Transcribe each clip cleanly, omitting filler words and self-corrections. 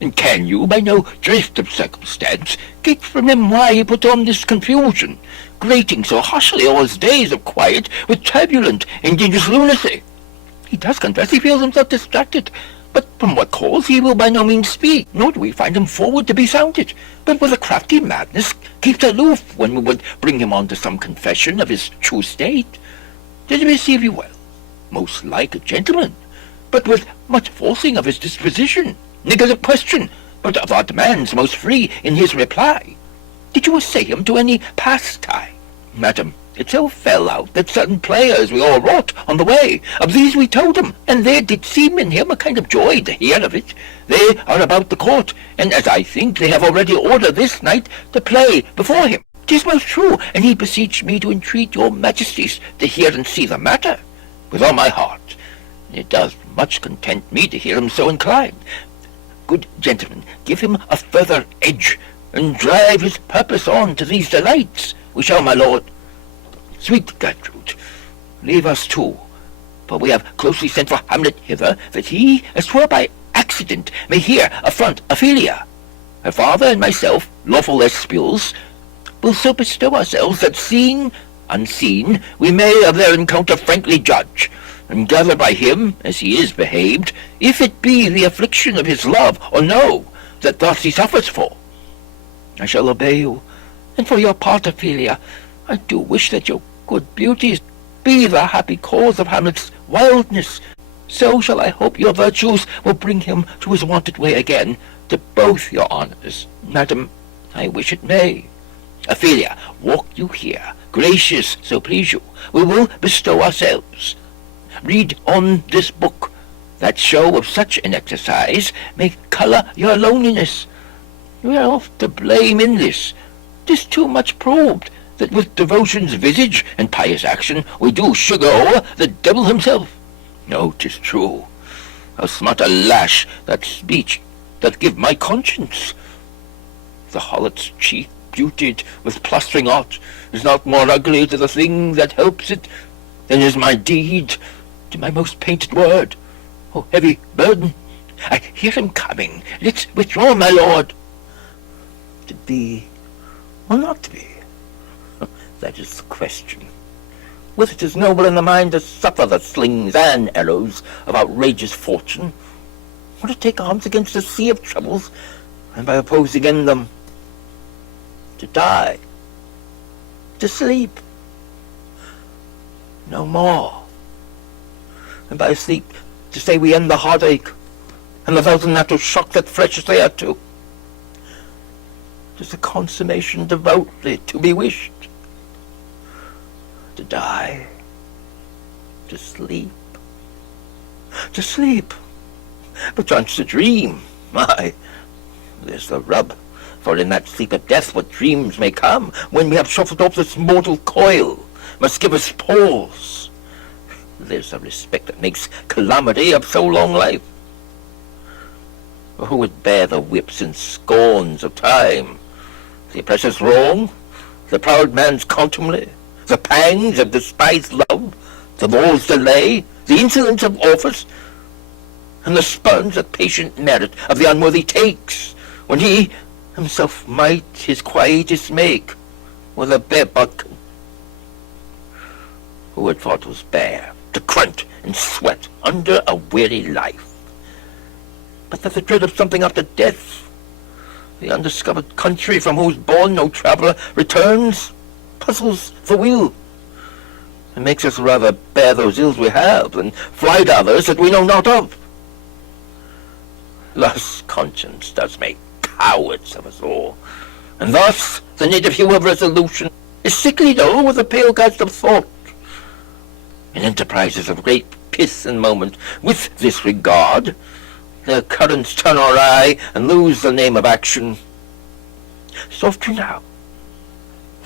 And can you, by no drift of circumstance, get from him why he put on this confusion, grating so harshly all his days of quiet with turbulent and dangerous lunacy? He does confess he feels himself distracted, but from what cause he will by no means speak, nor do we find him forward to be sounded, but with a crafty madness keeps aloof when we would bring him on to some confession of his true state. Did he receive you well? Most like a gentleman, but with much forcing of his disposition, niggers of question, but of our demands most free in his reply. Did you essay him to any pastime? Madam, it so fell out that certain players we all wrought on the way, of these we told him, and there did seem in him a kind of joy to hear of it. They are about the court, and as I think they have already ordered this night to play before him. 'Tis most true, and he beseeched me to entreat your majesties to hear and see the matter. With all my heart, it does much content me to hear him so inclined. Good gentlemen, give him a further edge, and drive his purpose on to these delights. We shall, my lord. Sweet Gertrude, leave us too, for we have closely sent for Hamlet hither, that he, as 'twere by accident, may here affront Ophelia. Her father and myself, lawful Lespials, will so bestow ourselves that seen, unseen, we may of their encounter frankly judge, and gather by him, as he is behaved, if it be the affliction of his love, or no, that thus he suffers for. I shall obey you, and for your part, Ophelia, I do wish that your good beauties be the happy cause of Hamlet's wildness. So shall I hope your virtues will bring him to his wonted way again, to both your honours. Madam, I wish it may. Ophelia, walk you here, gracious, so please you. We will bestow ourselves. Read on this book, that show of such an exercise may colour your loneliness. You are oft to blame in this. 'Tis too much probed, that with devotion's visage and pious action we do sugar o'er the devil himself. No, 'tis true. How smart a lash that speech that give my conscience. The harlot's cheek beautied with plustering art is not more ugly to the thing that helps it than is my deed to my most painted word. Oh, heavy burden! I hear him coming. Let's withdraw, my lord. To be or not to be? That is the question. Whether it is noble in the mind to suffer the slings and arrows of outrageous fortune, or to take arms against a sea of troubles, and by opposing in them, to die, to sleep, no more, and by sleep to say we end the heartache, and the thousand natural shock that fletches thereto. 'Tis a consummation devoutly to be wished. To die, to sleep, perchance to dream. My, there's the rub, for in that sleep of death what dreams may come, when we have shuffled off this mortal coil, must give us pause. There's a respect that makes calamity of so long life. Who would bear the whips and scorns of time, the oppressor's wrong, the proud man's contumely, the pangs of despised love, the law's delay, the insolence of office, and the spurns of patient merit of the unworthy takes, when he himself might his quietus make with a bare bucking? Who had thought was bare to grunt and sweat under a weary life, but that the dread of something after death, the undiscovered country from whose bourne no traveller returns, puzzles the will, and makes us rather bear those ills we have than fly to others that we know not of. Thus conscience does make cowards of us all, and thus the native hue of resolution is sickly though with the pale cast of thought. In enterprises of great pith and moment, with this regard, their currents turn awry and lose the name of action. Softer now,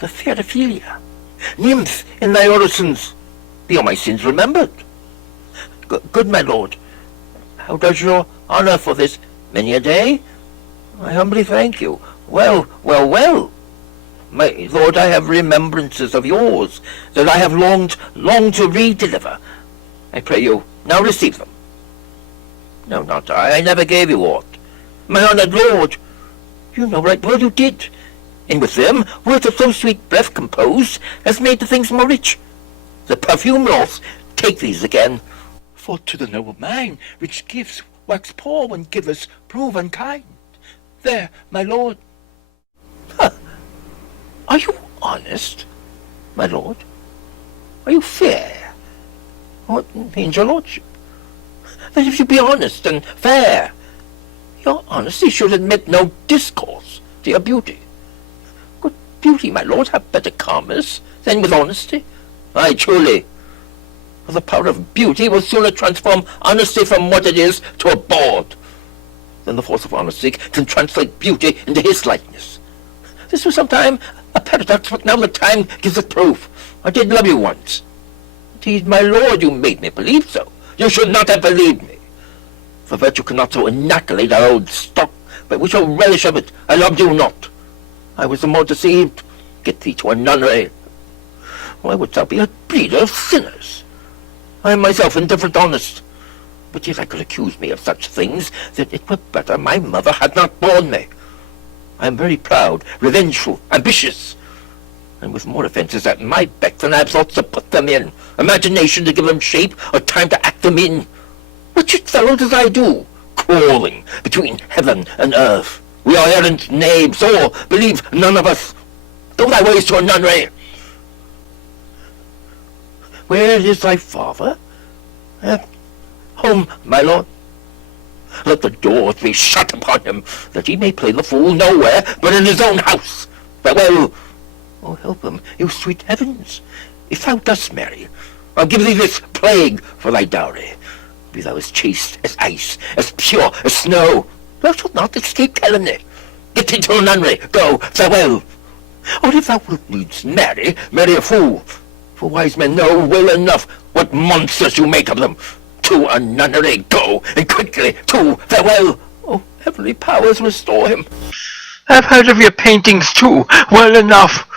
the fair Ophelia, nymph in thy orisons, be all my sins remembered. Good my lord, how does your honour for this many a day? I humbly thank you. Well. My lord, I have remembrances of yours that I have longed to redeliver. I pray you, now receive them. No, not I never gave you aught. my honoured lord. You know right well you did. And with them, words of so sweet breath composed as made the things more rich. The perfume lost, take these again. For to the noble mind, rich gifts wax poor when givers prove unkind. There, my lord. Huh. Are you honest, my lord? Are you fair? What means your lordship? That if you be honest and fair, your honesty should admit no discourse to your beauty. Good beauty, my lord, have better commerce than with honesty. Aye, truly. For the power of beauty will sooner transform honesty from what it is to a bawd than the force of honesty can translate beauty into his likeness. This was sometime a paradox, but now the time gives it proof. I did love you once. Indeed, my lord, you made me believe so. You should not have believed me. For virtue cannot so inoculate our old stock, but we shall relish of it. I loved you not. I was the more deceived. Get thee to a nunnery. Why wouldst thou be a breeder of sinners? I am myself indifferent honest, but yet I could accuse me of such things that it were better my mother had not borne me. I am very proud, revengeful, ambitious, and with more offences at my beck than I have thoughts to put them in, imagination to give them shape, or time to act them in. Wretched fellow does I do, crawling between heaven and earth. We are errant knaves, or, believe none of us. Go thy ways to a nunnery. Where is thy father? At home, my lord. Let the doors be shut upon him, that he may play the fool nowhere but in his own house. Farewell. Oh, help him, you sweet heavens. If thou dost marry, I'll give thee this plague for thy dowry. Be thou as chaste as ice, as pure as snow. Thou shalt not escape calumny. Get thee to a nunnery. Go, farewell. Or if thou wilt needs marry, marry a fool. For wise men know well enough what monsters you make of them. To a nunnery go, and quickly, to farewell. Oh, heavenly powers, restore him. I've heard of your paintings too, well enough.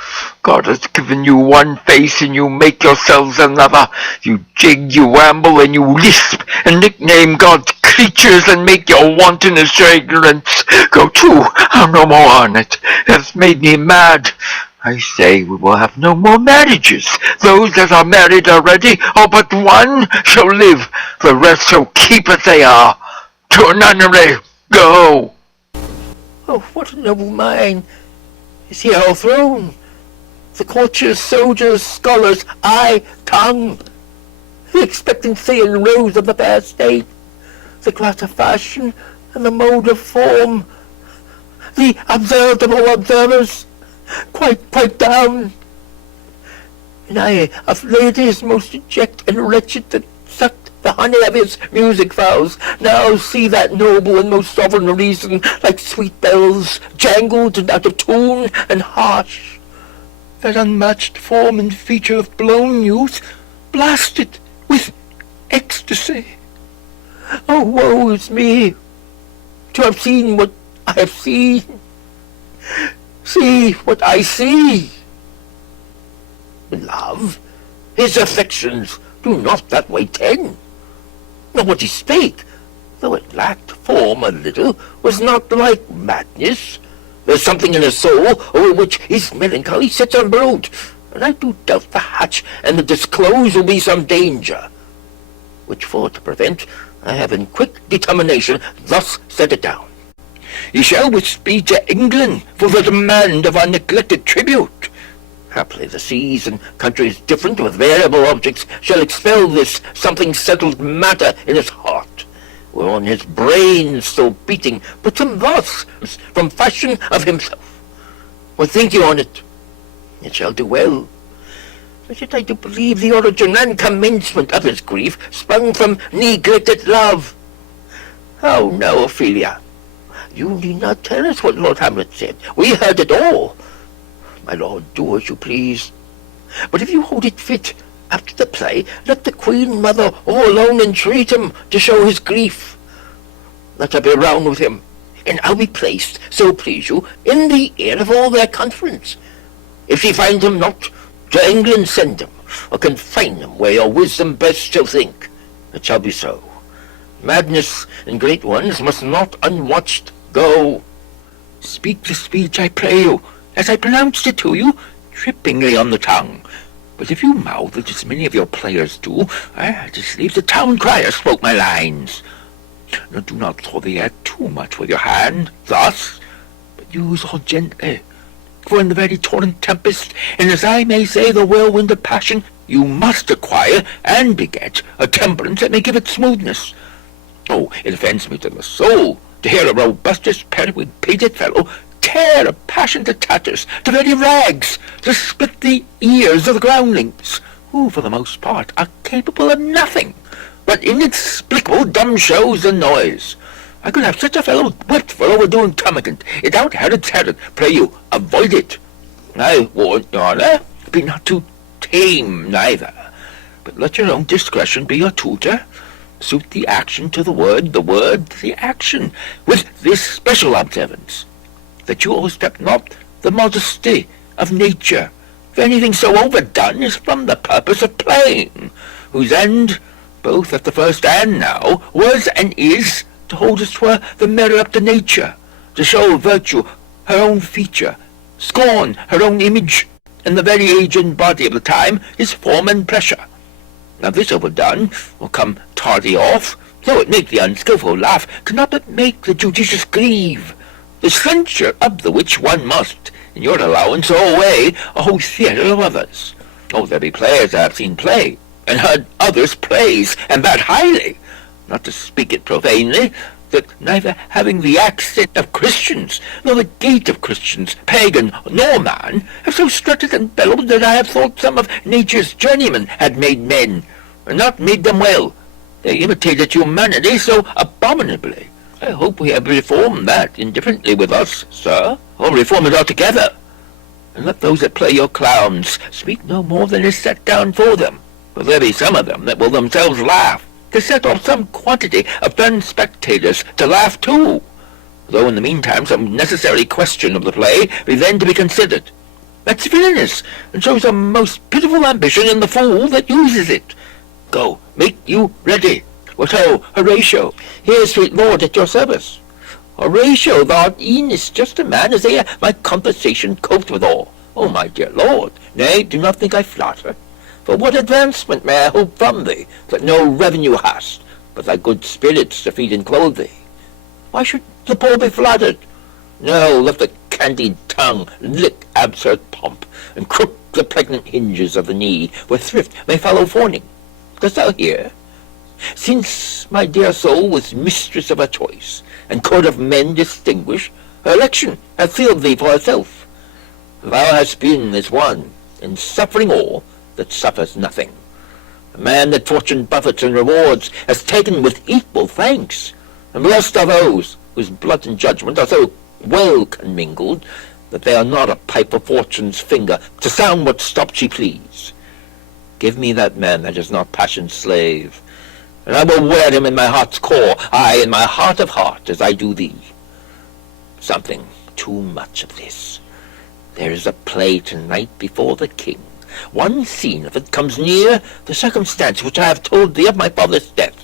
God has given you one face, and you make yourselves another. You jig, you wamble, and you lisp, and nickname God's creatures, and make your wantonest your ignorance. Go to, I'll no more on it. It's made me mad. I say we will have no more marriages. Those that are married already, all but one, shall live. The rest shall keep as they are. To a nunnery, go. Oh, what a noble mind is here our throne. The courtiers, soldiers, scholars, eye, tongue. The expectancy and rose of the fair state. The class of fashion and the mode of form. The observed of all observers. Quite down. And I of ladies most deject and wretched that sucked the honey of his music vows, now see that noble and most sovereign reason, like sweet bells, jangled and out of tune and harsh. That unmatched form and feature of blown youth, blasted with ecstasy. Oh, woe is me, to have seen what I have seen. See what I see. Love, his affections do not that way tend. Nor what he spake, though it lacked form a little, was not like madness. There's something in his soul over which his melancholy sits unbrewed, and I do doubt the hatch and the disclose will be some danger, which for to prevent, I have in quick determination thus set it down. Ye shall with speed to England for the demand of our neglected tribute. Haply the seas and countries different with variable objects shall expel this something settled matter in his heart, whereon his brain still beating puts him thus from fashion of himself. What think you on it? It shall do well. But yet I do believe the origin and commencement of his grief sprung from neglected love. How now, Ophelia? You need not tell us what Lord Hamlet said. We heard it all. My lord, do as you please. But if you hold it fit, after the play, let the Queen Mother all alone entreat him to show his grief. Let her be round with him, and I'll be placed, so please you, in the ear of all their conference. If she find him not, to England send him, or confine him where your wisdom best shall think. It shall be so. Madness in great ones must not unwatched Go, speak the speech, I pray you, as I pronounced it to you, trippingly on the tongue. But if you mouth it as many of your players do, I just leave the town crier spoke my lines. Now do not throw the air too much with your hand, thus, but use all gently. For in the very torrent tempest, and as I may say the whirlwind of passion, you must acquire and beget a temperance that may give it smoothness. Oh, it offends me to the soul to hear a robustious periwinked fellow tear a passion to tatters, to very rags, to split the ears of the groundlings, who for the most part are capable of nothing but inexplicable dumb shows and noise. I could have such a fellow whipped for overdoing termagant. It out Herod's Herod. Pray you, avoid it. I warn your honour, be not too tame neither, but let your own discretion be your tutor. Suit the action to the word to the action, with this special observance, that you overstep not the modesty of nature, for anything so overdone is from the purpose of playing, whose end, both at the first and now, was and is to hold as 'twere the mirror up to nature, to show virtue her own feature, scorn her own image, and the very age and body of the time his form and pressure. Now this overdone will come tardy off, though it make the unskilful laugh, cannot but make the judicious grieve, the censure of the which one must, in your allowance, throw away a whole theatre of others. Oh, there be players I have seen play, and heard others praise, and that highly, not to speak it profanely, that neither having the accent of Christians, nor the gait of Christians, pagan nor man, have so strutted and bellowed that I have thought some of nature's journeymen had made men, and not made them well. They imitated humanity so abominably. I hope we have reformed that indifferently with us, sir, or reform it altogether. And let those that play your clowns speak no more than is set down for them, for there be some of them that will themselves laugh, to set off some quantity of done spectators to laugh too, though in the meantime some necessary question of the play be then to be considered. That's villainous, and shows a most pitiful ambition in the fool that uses it. Go, make you ready. What ho, Horatio, here, sweet lord, at your service. Horatio, thou art e'en as just a man as e'er my conversation coped withal. Oh, my dear lord, nay, do not think I flatter. For what advancement may I hope from thee, that no revenue hast, but thy good spirits to feed and clothe thee? Why should the poor be flattered? No, let the candied tongue lick absurd pomp, and crook the pregnant hinges of the knee, where thrift may follow fawning. Dost thou hear? Since my dear soul was mistress of her choice, and could of men distinguish, her election hath filled thee for herself. Thou hast been as one, in suffering all, that suffers nothing. A man that fortune buffets and rewards has taken with equal thanks, and blessed are those whose blood and judgment are so well commingled that they are not a pipe for fortune's finger to sound what stop she please. Give me that man that is not passion's slave, and I will wear him in my heart's core, aye, in my heart of heart, as I do thee. Something too much of this. There is a play tonight before the king. One scene of it comes near the circumstance which I have told thee of my father's death.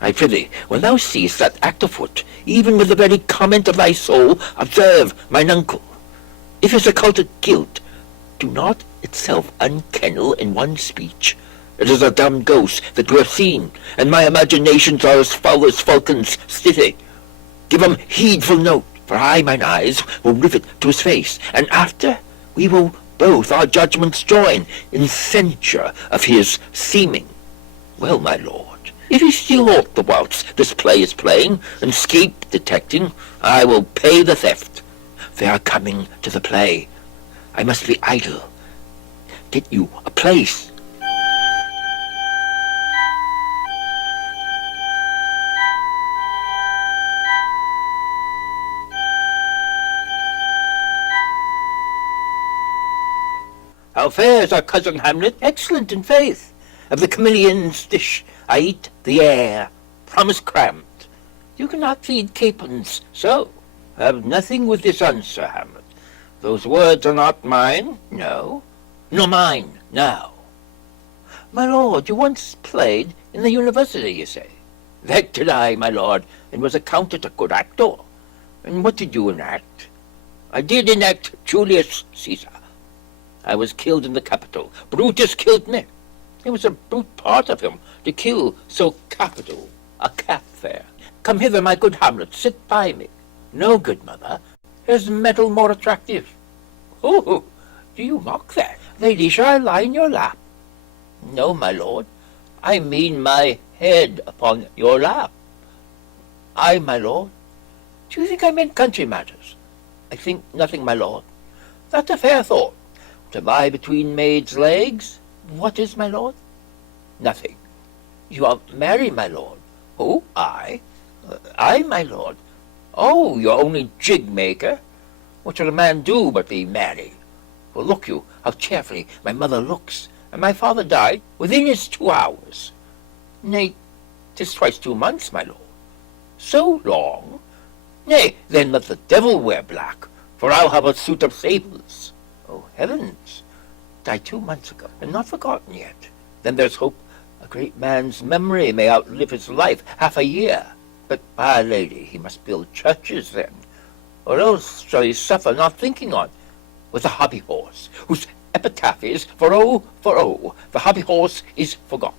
I prithee, when thou seest that act afoot, even with the very comment of thy soul, observe mine uncle. If his occulted guilt do not itself unkennel in one speech, it is a dumb ghost that you have seen, and my imaginations are as foul as falcons' stithy. Give him heedful note, for I mine eyes will rivet to his face, and after we will both our judgments join in censure of his seeming. Well, my lord, if he steal aught the whilst this play is playing, and escape detecting, I will pay the theft. They are coming to the play. I must be idle. Get you a place. How fares our cousin Hamlet? Excellent in faith. Of the chameleon's dish I eat the air, promise crammed. You cannot feed capons so. Have nothing with this answer, Hamlet. Those words are not mine, no, nor mine now. My lord, you once played in the university, you say? That did I, my lord, and was accounted a good actor. And what did you enact? I did enact Julius Caesar. I was killed in the Capitol. Brutus killed me. It was a brute part of him to kill so capital a cat there. Come hither, my good Hamlet, sit by me. No, good mother, here's metal more attractive. Oh, do you mock that? Lady, shall I lie in your lap? No, my lord, I mean my head upon your lap. Ay, my lord. Do you think I meant country matters? I think nothing, my lord. That's a fair thought. To lie between maids' legs? What is, my lord? Nothing. You are merry, my lord. Who? I? I, my lord. Oh, you're only jig-maker. What should a man do but be merry? Well, look you, how cheerfully my mother looks, and my father died within his 2 hours. Nay, 'tis twice 2 months, my lord. So long? Nay, then let the devil wear black, for I'll have a suit of sables. Oh, heavens! Died 2 months ago, and not forgotten yet. Then there's hope a great man's memory may outlive his life half a year. But, by lady, he must build churches then, or else shall he suffer not thinking on, with a hobby horse, whose epitaph is, for the hobby horse is forgot.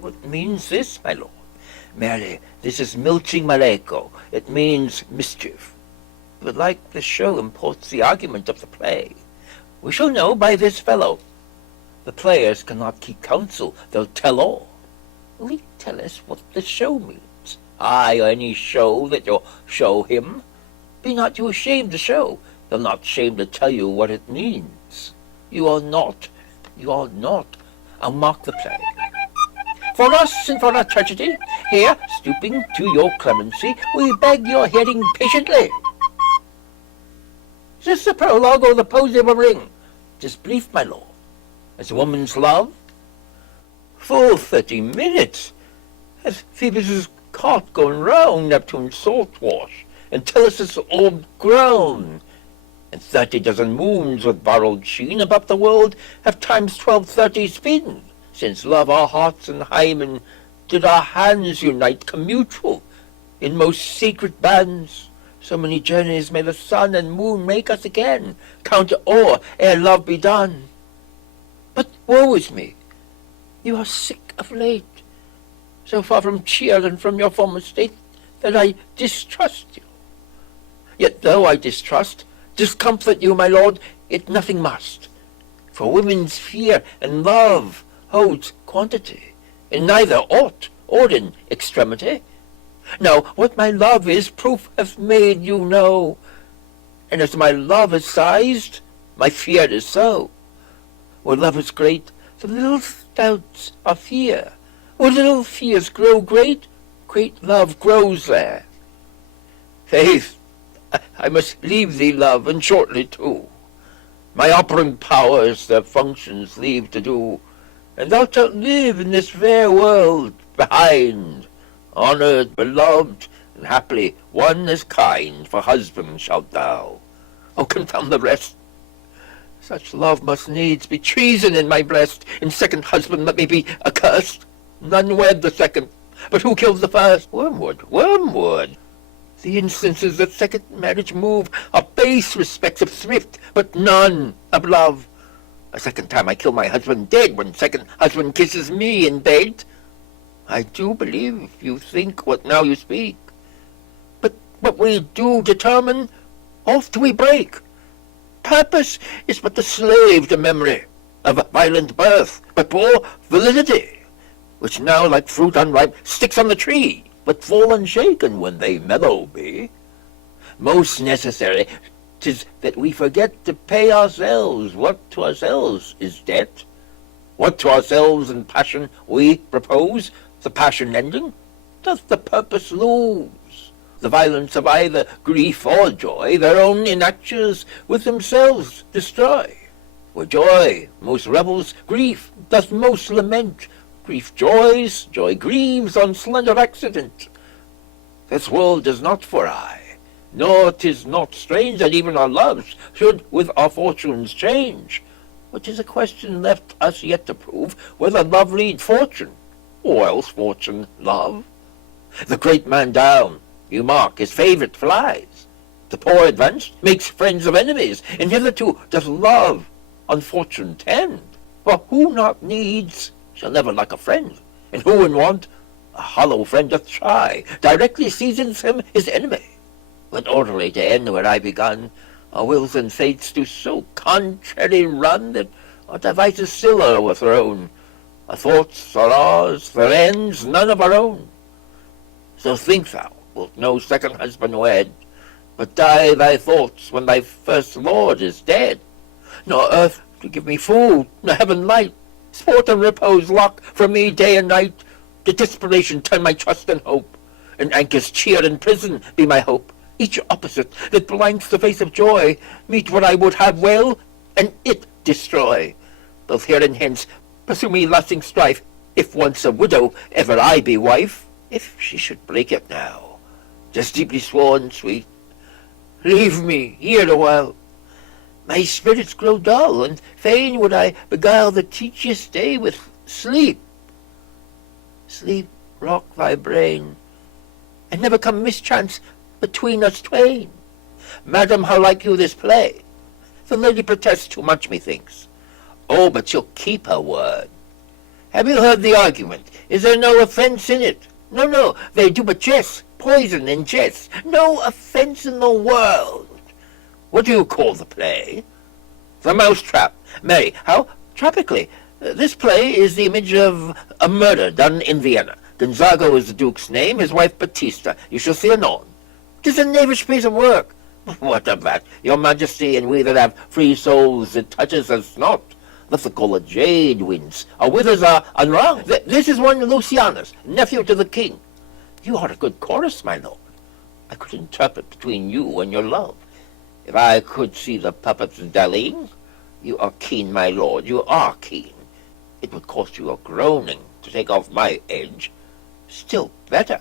What means this, my lord? Merely, this is milching Maleko. It means mischief. But like the show imports the argument of the play, we shall know by this fellow. The players cannot keep counsel, they'll tell all. Will he tell us what the show means? Aye, any show that you'll show him. Be not you ashamed to show, they'll not shame to tell you what it means. You are not. I'll mark the play. For us and for our tragedy, here, stooping to your clemency, we beg your hearing patiently. Is this the prologue or the posy of a ring? 'Tis brief, my lord. As a woman's love? Full 30 minutes. As Phoebus' cart going round Neptune's salt wash, and Tellus' orb grown. And 30 dozen moons with borrowed sheen above the world have times 1230 spin. Since love our hearts and hymen did our hands unite commutual in most sacred bands. So many journeys may the sun and moon make us again, counter o'er ere love be done. But woe is me, you are sick of late, so far from cheer and from your former state that I distrust you. Yet though I distrust, discomfort you, my lord, it nothing must. For women's fear and love holds quantity, in neither aught or in extremity. Now, what my love is, proof hath made you know, and as my love is sized, my fear is so. Where love is great, the little doubts are fear. Where little fears grow great, great love grows there. Faith, I must leave thee, love, and shortly too. My operant powers their functions leave to do, and thou shalt live in this fair world behind, honoured, beloved, and haply one as kind for husband shalt thou. Oh, confound the rest! Such love must needs be treason in my breast. In second husband let me be accursed. None wed the second, but who killed the first? Wormwood! The instances that second marriage move are base respects of thrift, but none of love. A second time I kill my husband dead when second husband kisses me in bed. I do believe you think what now you speak. But what we do determine, oft we break. Purpose is but the slave to memory. of violent birth, but poor validity, which now like fruit unripe sticks on the tree, but fall unshaken when they mellow be. Most necessary 'tis that we forget to pay ourselves what to ourselves is debt. What to ourselves in passion we propose, the passion ending, doth the purpose lose. The violence of either grief or joy their own enactures with themselves destroy. Where joy most revels, grief doth most lament. Grief joys, joy grieves on slender accident. This world is not for aye, nor 'tis not strange that even our loves should with our fortunes change, which is a question left us yet to prove, whether love lead fortune, or else fortune love. The great man down, you mark, his favourite flies. The poor advanced makes friends of enemies, and hitherto doth love on fortune tend. For who not needs shall never lack a friend, and who in want a hollow friend doth try, directly seasons him his enemy. But orderly to end where I begun, our wills and fates do so contrary run that our devices still are overthrown. Our thoughts are ours, their ends none of our own. So think thou wilt no second husband wed, but die thy thoughts when thy first lord is dead. Nor earth to give me food, nor heaven light, sport and repose lock from me day and night. To desperation turn my trust and hope, and anchor's cheer in prison be my hope. Each opposite that blinds the face of joy, meet what I would have will, and it destroy. Both here and hence pursue me lasting strife, if once a widow, ever I be wife. If she should break it now, just deeply sworn, sweet, leave me here awhile. My spirits grow dull, and fain would I beguile the tedious day with sleep. Sleep rock thy brain, and never come mischance between us twain. Madam, how like you this play? The lady protests too much, methinks. Oh, but she'll keep her word. Have you heard the argument? Is there no offence in it? No, no, they do but jest, poison and jest. No offence in the world. What do you call the play? The Mousetrap. Mary, how tropically. This play is the image of a murder done in Vienna. Gonzago is the Duke's name, his wife Battista. You shall see anon. 'Tis a knavish piece of work. What of that? Your Majesty and we that have free souls, it touches us not. Let the colour jade wins. Our withers are unwrung. This is one Lucianus, nephew to the king. You are a good chorus, my lord. I could interpret between you and your love. If I could see the puppets dallying, you are keen, my lord, you are keen. It would cost you a groaning to take off my edge. Still better,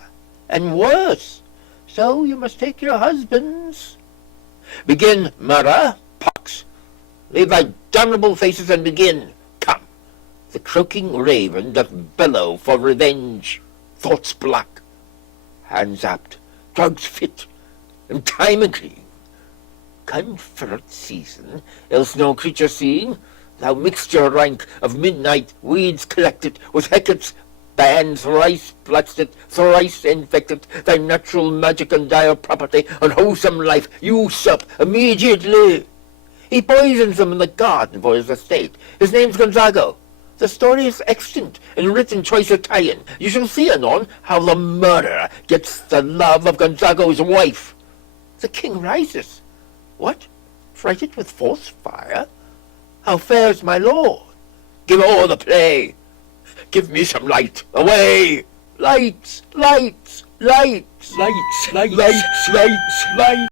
and worse. So you must take your husband's. Begin, murder, pox. Leave thy damnable faces and begin. Come, the croaking raven doth bellow for revenge. Thoughts black, hands apt, drugs fit, and time agreeing. Confederate season, else no creature seeing, thou mixture rank of midnight weeds collected, with Hecate's bands thrice blasted, thrice infected, thy natural magic and dire property, unwholesome life usurp immediately. He poisons them in the garden for his estate. His name's Gonzago. The story is extant and written choice Italian. You shall see anon how the murderer gets the love of Gonzago's wife. The king rises. What? Frighted with false fire? How fares my lord? Give o'er the play. Give me some light. Away! Lights, lights, lights, lights, lights, lights, lights, lights.